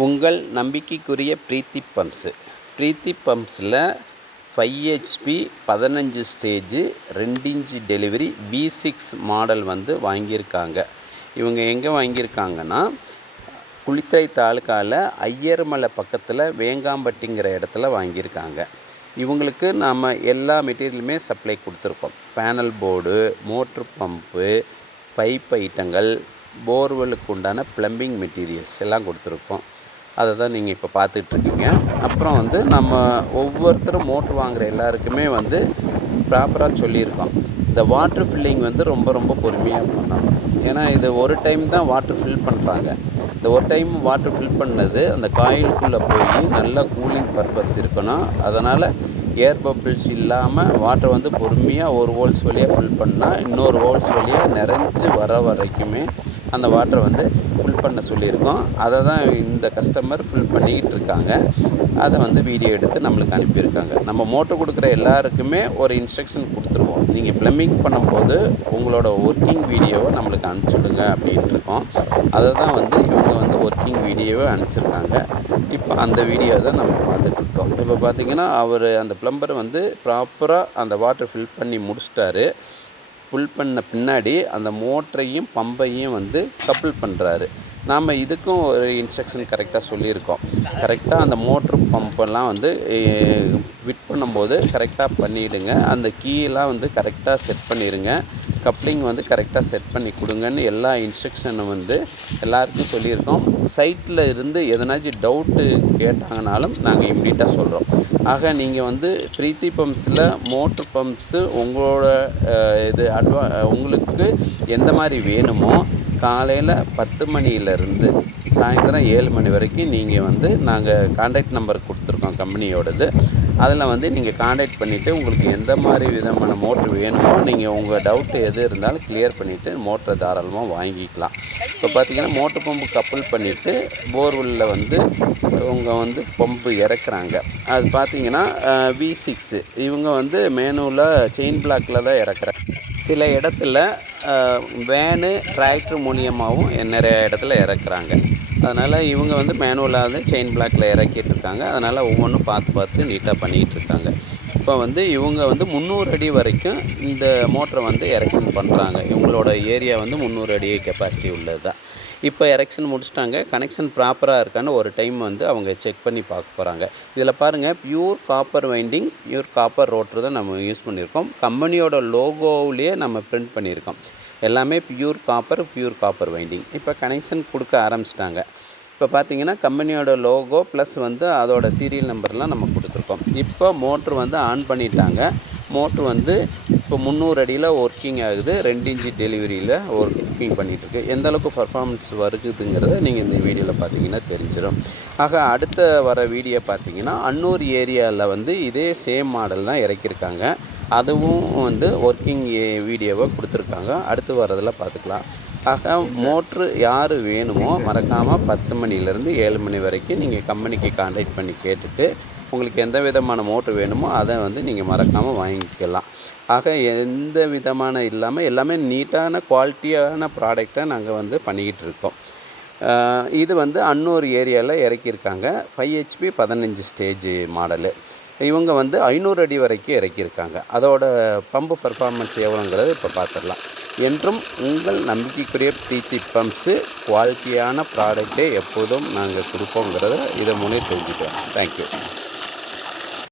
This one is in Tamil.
உங்கள் நம்பிக்கைக்குரிய பிரீத்தி பம்ப்ஸு. பிரீத்தி பம்ப்ஸில் 5 HP 15 stage 2 inch delivery V6 model வந்து வாங்கியிருக்காங்க. இவங்க எங்கே வாங்கியிருக்காங்கன்னா, குளித்தலை தாலுக்காவில் ஐயர்மலை பக்கத்தில் வேங்காம்பட்டிங்கிற இடத்துல வாங்கியிருக்காங்க. இவங்களுக்கு நாம் எல்லா மெட்டீரியலுமே சப்ளை கொடுத்துருக்கோம். Panel board, motor pump, pipe ஐட்டங்கள், போர்வெலுக்கு உண்டான ப்ளம்பிங் மெட்டீரியல்ஸ் எல்லாம் கொடுத்துருக்கோம். அதை தான் நீங்கள் இப்போ பார்த்துட்ருக்கீங்க. அப்புறம் வந்து நம்ம ஒவ்வொருத்தரும் மோட்ரு வாங்குகிற எல்லாருக்குமே வந்து ப்ராப்பராக சொல்லியிருக்கோம். இந்த வாட்ரு ஃபில்லிங் வந்து ரொம்ப பொறுமையாக பண்ணணும். ஏன்னா இது ஒரு டைம் தான் வாட்ரு ஃபில் பண்ணுறாங்க. இந்த ஒரு டைம் வாட்ரு ஃபில் பண்ணது அந்த காயிலுக்குள்ளே போய் நல்லா கூலிங் பர்பஸ் இருக்கணும். அதனால் ஏர் பபிள்ஸ் இல்லாமல் வாட்டரை வந்து பொறுமையாக ஒரு ஹோல்ஸ் வழியாக ஃபில் பண்ணால் இன்னொரு ஹோல்ஸ் வழியாக நிறைஞ்சு வர வரைக்குமே அந்த வாட்டரை வந்து ஃபில் பண்ண சொல்லியிருக்கோம். அதை தான் இந்த கஸ்டமர் ஃபில் பண்ணிக்கிட்டு இருக்காங்க. அதை வந்து வீடியோ எடுத்து நம்மளுக்கு அனுப்பியிருக்காங்க. நம்ம மோட்டர் கொடுக்குற எல்லாருக்குமே ஒரு இன்ஸ்ட்ரக்ஷன் கொடுத்துருவோம். நீங்கள் ப்ளம்பிங் பண்ணும்போது உங்களோட ஒர்க்கிங் வீடியோவை நம்மளுக்கு அனுப்பிச்சுடுங்க அப்படின்ட்டு இருக்கோம். அதை தான் வந்து இவங்க வந்து ஒர்க்கிங் வீடியோவை அனுப்பிச்சிருக்காங்க. இப்போ அந்த வீடியோ தான் நம்ம பார்த்துட்ருக்கோம். இப்போ பார்த்திங்கன்னா அவர் அந்த ப்ளம்பர் வந்து ப்ராப்பராக அந்த வாட்டர் ஃபில் பண்ணி முடிச்சிட்டாரு. ஃபுல் பண்ண பின்னாடி அந்த மோட்டரையும் பம்பையும் வந்து கப்புள் பண்ணுறாரு. நாம் இதுக்கும் ஒரு இன்ஸ்ட்ரக்ஷன் கரெக்டாக சொல்லியிருக்கோம். கரெக்டாக அந்த மோட்ரு பம்பெல்லாம் வந்து ஃபிட் பண்ணும்போது கரெக்டாக பண்ணிவிடுங்க. அந்த கீயெல்லாம் வந்து கரெக்டாக செட் பண்ணிடுங்க. கப்ளிங் வந்து கரெக்டாக செட் பண்ணி கொடுங்கன்னு எல்லா இன்ஸ்ட்ரக்ஷனும் வந்து எல்லாருக்கும் சொல்லியிருக்கோம். சைட்டில் இருந்து எதனாச்சும் டவுட்டு கேட்டாங்கனாலும் நாங்கள் இம்மிடியட்டாக சொல்கிறோம். ஆக நீங்கள் வந்து பிரீத்தி பம்ப்ஸில் மோட்ரு பம்ப்ஸு உங்களோட உங்களுக்கு எந்த மாதிரி வேணுமோ காலையில் 10 மணியிலேருந்து சாயந்தரம் 7 மணி வரைக்கும் நீங்கள் வந்து நாங்கள் கான்டாக்ட் நம்பர் கொடுத்துருக்கோம் கம்பெனியோடது. அதில் வந்து நீங்கள் கான்டாக்ட் பண்ணிவிட்டு உங்களுக்கு எந்த மாதிரி விதமான மோட்ரு வேணுமோ நீங்கள் உங்கள் டவுட்டு எது இருந்தாலும் கிளியர் பண்ணிவிட்டு மோட்டரை தாராளமாக வாங்கிக்கலாம். இப்போ பார்த்திங்கன்னா மோட்ரு பம்பு கப்புள் பண்ணிவிட்டு போர்வெல்லில் வந்து இவங்க வந்து பம்பு இறக்குறாங்க. அது பார்த்திங்கன்னா V6 இவங்க வந்து மேனுவலாக செயின் பிளாக்கில் தான் இறக்குறாங்க. சில இடத்துல வேனு டிராக்டர் மூலியமாகவும் நிறைய இடத்துல இறக்குறாங்க. அதனால் இவங்க வந்து மேனுவலாக வந்து செயின் பிளாக்கில் இறக்கிட்டு இருக்காங்க. அதனால் ஒவ்வொன்றும் பார்த்து நீட்டாக பண்ணிக்கிட்டு இருக்காங்க. இப்போ வந்து இவங்க வந்து 300 அடி வரைக்கும் இந்த மோட்டரை வந்து எரெக்ஷன் பண்ணுறாங்க. இவங்களோட ஏரியா வந்து 300 அடி கெப்பாசிட்டி உள்ளது தான். இப்போ எரெக்ஷன் முடிச்சிட்டாங்க. கனெக்ஷன் ப்ராப்பராக இருக்கான்னு ஒரு டைம் வந்து அவங்க செக் பண்ணி பார்க்க போகிறாங்க. இதில் பாருங்கள், pure copper winding, pure copper ரோட்ரு தான் நம்ம யூஸ் பண்ணியிருக்கோம். கம்பெனியோட லோகோவிலேயே நம்ம பிரிண்ட் பண்ணியிருக்கோம். எல்லாமே பியூர் காப்பர் வைண்டிங். இப்போ கனெக்ஷன் கொடுக்க ஆரம்பிச்சிட்டாங்க. இப்போ பார்த்திங்கன்னா கம்பெனியோட லோகோ ப்ளஸ் வந்து அதோட சீரியல் நம்பர்லாம் நம்ம கொடுத்துருக்கோம். இப்போ மோட்ரு வந்து ஆன் பண்ணிட்டாங்க. மோட்ரு வந்து இப்போ 300 அடியில் ஒர்க்கிங் ஆகுது. 2 இன்ச் டெலிவரியில் ஒர்க்கிங் பண்ணிகிட்ருக்கு. எந்த அளவுக்கு பர்ஃபார்மன்ஸ் வருதுங்கிறத நீங்கள் இந்த வீடியோவில் பார்த்தீங்கன்னா தெரிஞ்சிடும். ஆக அடுத்த வர வீடியோ பார்த்தீங்கன்னா அன்னூர் ஏரியாவில் வந்து இதே சேம் மாடல் தான் இறக்கியிருக்காங்க. அதுவும் வந்து ஒர்க்கிங் வீடியோவை கொடுத்துருக்காங்க. அடுத்து வரதில் பார்த்துக்கலாம். ஆக மோட்ரு யார் வேணுமோ மறக்காமல் 10 மணிலேருந்து 7 மணி வரைக்கும் நீங்கள் கம்பெனிக்கு கான்டாக்ட் பண்ணி கேட்டுட்டு உங்களுக்கு எந்த விதமான மோட்ரு வேணுமோ அதை வந்து நீங்கள் மறக்காமல் வாங்கிக்கலாம். ஆக எந்த விதமான இல்லாமல் எல்லாமே நீட்டான குவாலிட்டியான ப்ராடக்டை நாங்கள் வந்து பண்ணிக்கிட்டு இருக்கோம். இது வந்து அன்னூர் ஏரியாவில் இறக்கியிருக்காங்க. 5 HP 15 ஸ்டேஜ் மாடலு. இவங்க வந்து 500 அடி வரைக்கும் இறக்கியிருக்காங்க. அதோட பம்பு பர்ஃபார்மன்ஸ் எவ்வளோங்கிறது இப்போ பார்த்துடலாம். என்றும் உங்கள் நம்பிக்கைக்குரிய பிரீத்தி பம்ப்ஸு குவாலிட்டியான ப்ராடக்டை எப்போதும் நாங்கள் கொடுப்போங்கிறத இதை முன்னே தெரிஞ்சுக்கிறோம். தேங்க்யூ.